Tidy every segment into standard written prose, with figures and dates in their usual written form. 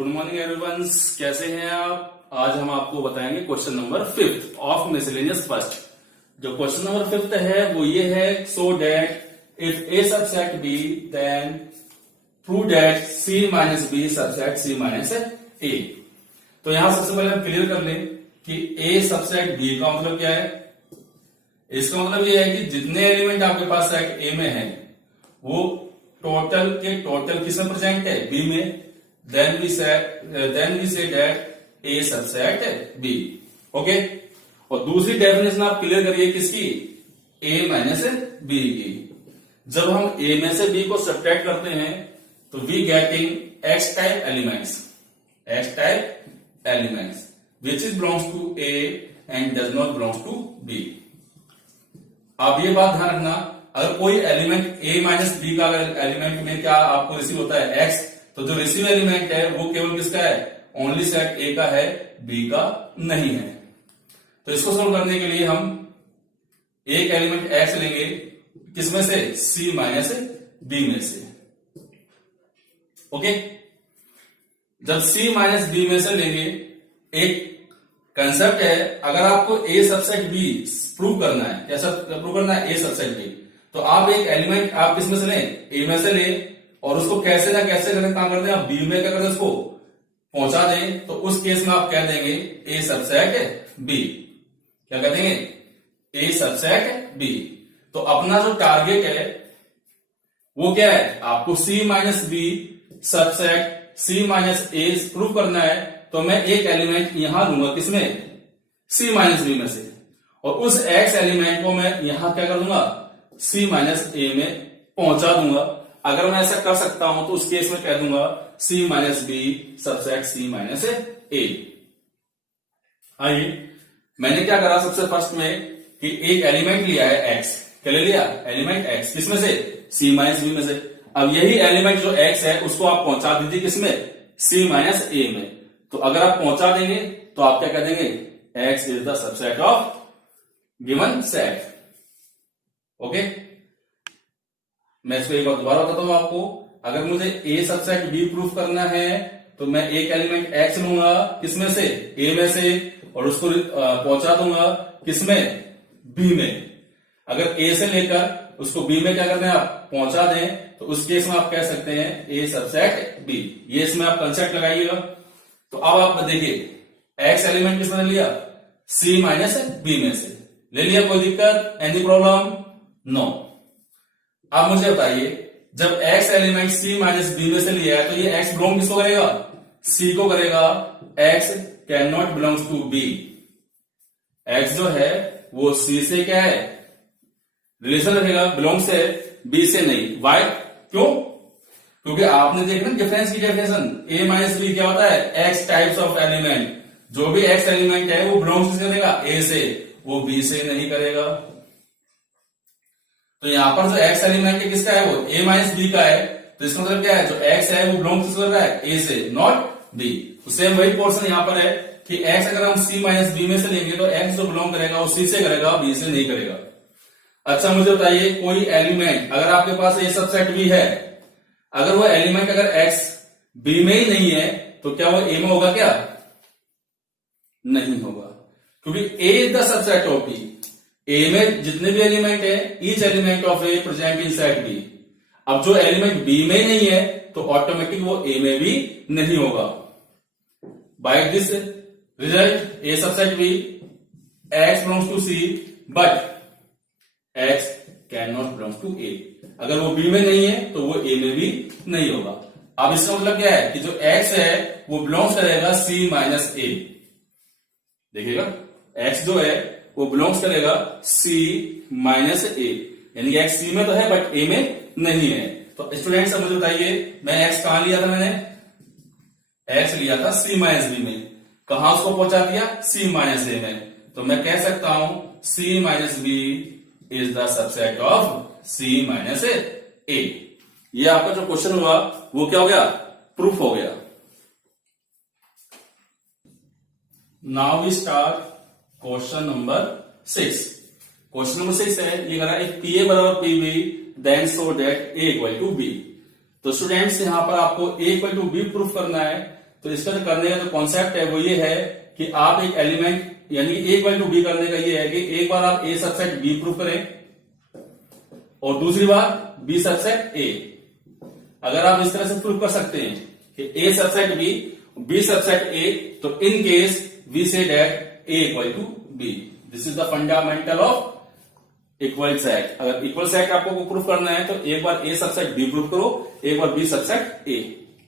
Good morning everyone, कैसे हैं आप। आज हम आपको बताएंगे question number 5 of miscellaneous first. जो क्वेश्चन नंबर 5 है वो ये है, so that if A subset B then prove that C minus B subset C minus A. तो यहां सबसे पहले हम क्लियर कर लें कि ए सबसेट बी का मतलब क्या है। इसका मतलब ये है कि जितने एलिमेंट आपके पास सेट ए में है वो टोटल के टोटल किसमें प्रेजेंट है, बी में। then we say that A subset B, okay. और दूसरी डेफिनेशन आप क्लियर करिए किसकी, A माइनस B की। जब हम A में से B को सब्ट्रैक्ट करते हैं तो we getting X type elements which is belongs to A and does not belongs to B। आप ये बात ध्यान रखना, अगर कोई एलिमेंट A माइनस B का अगर एलिमेंट में क्या आपको रिसीव होता है X, तो जो रिसीव एलिमेंट है वो केवल किसका है, ओनली सेट ए का है, बी का नहीं है। तो इसको सोल्व करने के लिए हम एक एलिमेंट एक्स लेंगे, किसमें से, सी माइनस बी में से, ओके। जब सी माइनस बी में से लेंगे, एक कंसेप्ट है, अगर आपको ए सबसेट बी प्रूव करना है, कैसा प्रूव करना है, ए सबसेट बी, तो आप एक एलिमेंट आप किसमें से लें, ए में से लें, और उसको कैसे ना कैसे करके काम करते हैं, आप बी में क्या करते हैं, उसको पहुंचा दें, तो उस केस में आप क्या देंगे, ए सबसेट बी। क्या कह देंगे, ए सबसेट बी। तो अपना जो टारगेट है वो क्या है, आपको सी minus B subset C minus ए प्रूव करना है। तो मैं एक एलिमेंट यहां लूंगा, किसमें, सी माइनस बी में से, और उस एक्स एलिमेंट को मैं यहां क्या कर दूंगा, सी माइनस ए में पहुंचा दूंगा। अगर मैं ऐसा कर सकता हूं तो उस केस में कह दूंगा सी minus B subset C minus ए। आइए, मैंने क्या करा, सबसे फर्स्ट में कि एक एलिमेंट लिया है एक्स, क्या ले लिया, एलिमेंट एक्स, किसमें से, सी माइनस बी में से। अब यही एलिमेंट जो एक्स है उसको आप पहुंचा दीजिए किसमें, सी माइनस ए में। तो अगर आप पहुंचा देंगे तो आप क्या कह देंगे, x is the subset of given set, okay. मैं इसको एक बार दोबारा बताता हूं आपको, अगर मुझे ए सबसेट बी प्रूफ करना है तो मैं एक एलिमेंट एक्स लूंगा, किसमें से, ए में से, और उसको पहुंचा दूंगा किसमें, बी में। अगर ए से लेकर उसको बी में क्या करना है, आप पहुंचा दें, तो उस केस में आप कह सकते हैं ए सबसेट बी। ये इसमें आप कंसेप्ट लगाइएगा। तो अब आप देखिए, एक्स एलिमेंट किसमें लिया, सी माइनस बी में से ले लिया, कोई दिक्कत, एनी प्रॉब्लम, नो। अब मुझे बताइए, जब x element c minus B में से लिया है तो ये x बिलोंग किसको करेगा, c को करेगा। x can not belongs to b, x जो है वो c से क्या है, रिलेशन रखेगा, बिलोंग से, b से नहीं। वाई, क्यों, क्योंकि आपने देखा ना डिफरेंस की डेफिनेशन, a माइनस बी क्या होता है, x टाइप्स ऑफ एलिमेंट। जो भी x एलिमेंट है वो बिलोंग किससे करेगा, a से, वो b से नहीं करेगा। तो यहां पर जो x एलिमेंट है किसका है, वो a माइनस बी का है। तो इसका मतलब क्या है, जो x है वो बिलोंग किसको कर रहा है, a से, नॉट b। तो सेम वही पोर्शन यहां पर है कि x अगर हम c माइनस बी में से लेंगे तो x जो बिलोंग करेगा वो c से करेगा, b से नहीं करेगा। अच्छा, मुझे बताइए, कोई एलिमेंट अगर आपके पास a सबसेट b है, अगर वो एलिमेंट अगर x b में ही नहीं है तो क्या वो a में होगा, क्या नहीं होगा, क्योंकि a is the subset of b। A में जितने भी एलिमेंट है, each element of A present in set B. अब जो एलिमेंट बी में नहीं है तो ऑटोमेटिक वो ए में भी नहीं होगा। By this result A subset B, X belongs to C but X can not belongs to A. अगर वो बी में नहीं है तो वो ए में भी नहीं होगा। अब इसका मतलब क्या है कि जो एक्स है वो बिलोंग्स करेगा सी माइनस ए। देखिएगा, एक्स जो है वो बिलोंग्स करेगा C माइनस ए, यानी x C में तो है बट A में नहीं है। तो स्टूडेंट्स अब मुझे बताइए, मैं x कहां लिया था, मैंने x लिया था C माइनस बी में, कहां उसको पहुंचा दिया, C माइनस ए में। तो मैं कह सकता हूं C minus B is the subset of C minus A. ये आपका जो क्वेश्चन हुआ वो क्या हो गया, प्रूफ हो गया। Now we start question number 6। Question number 6 है, ये करा एक पी ए बराबर P B then so that A equal to B. तो स्टूडेंट्स यहां पर आपको a equal to B proof करना है। तो इसका जो करने का जो कॉन्सेप्ट है वो ये है कि आप एक एलिमेंट यानी ए इक्वल टू बी करने का ये है कि एक बार आप ए सबसेट बी प्रूव करें और दूसरी बार बी सबसेट ए। अगर आप इस तरह से प्रूव कर सकते हैं कि A subset B subset A, तो in case we say that A equal to B. This is the fundamental of equal set. अगर इक्वल सेट आपको प्रूव करना है तो एक बार ए सबसेट बी प्रूव करो, एक बार बी सबसेट ए।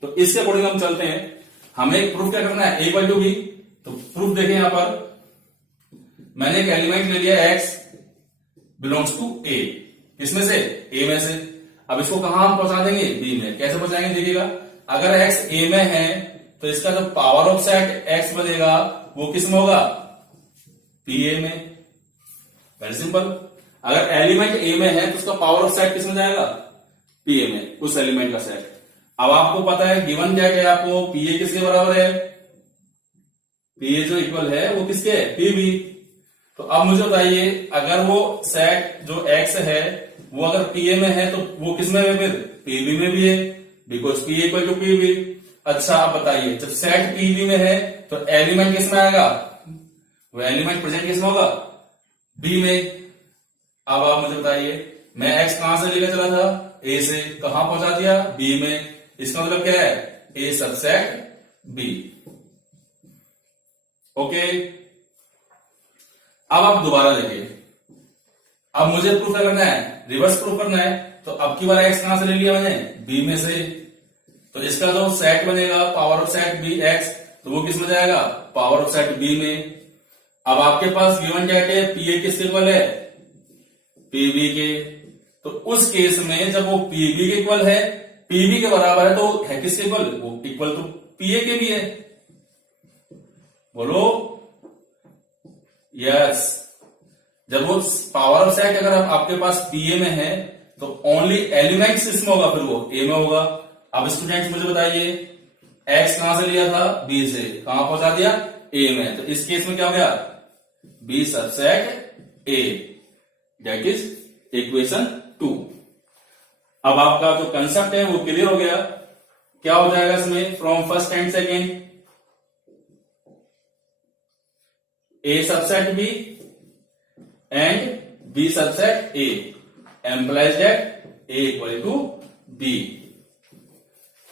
तो इसके अकॉर्डिंग हम चलते हैं। हमें प्रूफ क्या करना है, ए इक्वल टू बी। तो प्रूफ देखें यहां पर मैंने एक एलिमेंट ले लिया x बिलोंग्स टू a। किसमें से, a में से। अब इसको कहां हम पहुंचा देंगे, b में। कैसे पहुंचाएंगे देखिएगा, अगर x a में है तो इसका जो पावर ऑफ सेट x बनेगा वो किस में होगा, pa में। Very simple. अगर एलिमेंट a में है तो उसका पावर ऑफ सेट किस में जाएगा, pa में, उस एलिमेंट का सेट। अब आपको पता है गिवन क्या है आपको, pa किसके बराबर है, pa जो इक्वल है वो किसके है, pb। तो अब मुझे बताइए अगर वो सेट जो x है वो अगर pa में है तो वो किस में है, फिर pb में भी है, because pa equal to pb। अच्छा आप बताइए जब सेट pb में है तो एलिमेंट किस में आएगा, वो एलिमेंट प्रेजेंट किस में होगा, b में। अब आप मुझे बताइए मैं x कहां से लेकर चला था, a से, कहां पहुंचा दिया, b में। इसका मतलब क्या है, a सबसेट b। ओके। अब आप दोबारा देखिए, अब मुझे प्रूफ करना है, रिवर्स प्रूफ करना है। तो अब की बार x कहां से ले लिया मैंने, b में से। तो इसका जो सेट बनेगा power of set b x, तो वो किस में जाएगा, पावर ऑफ सेट b में। अब आपके पास गिवन क्या है, pa किसके इक्वल है, pb के। तो उस केस में जब वो pb के इक्वल है, pb के बराबर है, तो है किसके इक्वल, वो इक्वल तो pa के भी है। बोलो यस। जब वो पावर ऑफ सेट अगर आपके पास pa में है तो ओनली एलिमेंट्स किसमें होगा, फिर वो a में होगा। अब स्टूडेंट्स मुझे बताइए x कहां से लिया था, b से, कहां पहुंचा दिया, a में। तो इस केस में क्या हो गया, b subset a, that is equation 2। अब आपका जो कंसेप्ट है वो क्लियर हो गया। क्या हो जाएगा इसमें, from first and second a subset b and b subset a implies that a equal to b।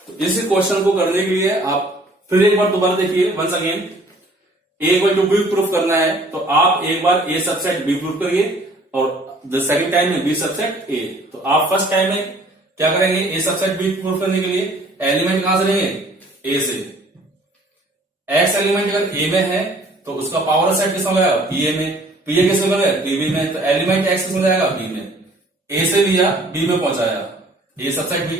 तो इस क्वेश्चन को करने के लिए आप फिर एक बार दोबारा देखिए, once again a equal to b proof करना है तो आप एक बार a सबसेट b प्रूफ करिए और द सेकंड टाइम में b सबसेट a। तो आप फर्स्ट टाइम में क्या करेंगे, a सबसेट b प्रूफ करने के लिए एलिमेंट कहां से लेंगे, a से। x एलिमेंट अगर a में है तो उसका पावर सेट किस में गया, pa में। pa किस में गया, pb में। तो एलिमेंट x किस में जाएगा, b में। a से लिया b में पहुंचाया, a सबसेट b।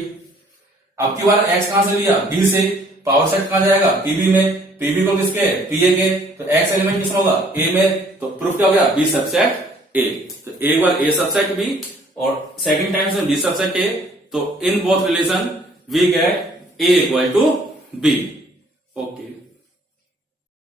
अब की बार x कहां से लिया, b से, पावर सेट कहां जाएगा, pb में। pb को किसके, pa के। तो x एलिमेंट किस में होगा, a में। तो प्रूफ क्या हो गया, b सबसेट a। तो एक बार a सबसेट b और सेकंड टाइम से b सबसेट a। तो in both relation we get a equal to b। Okay.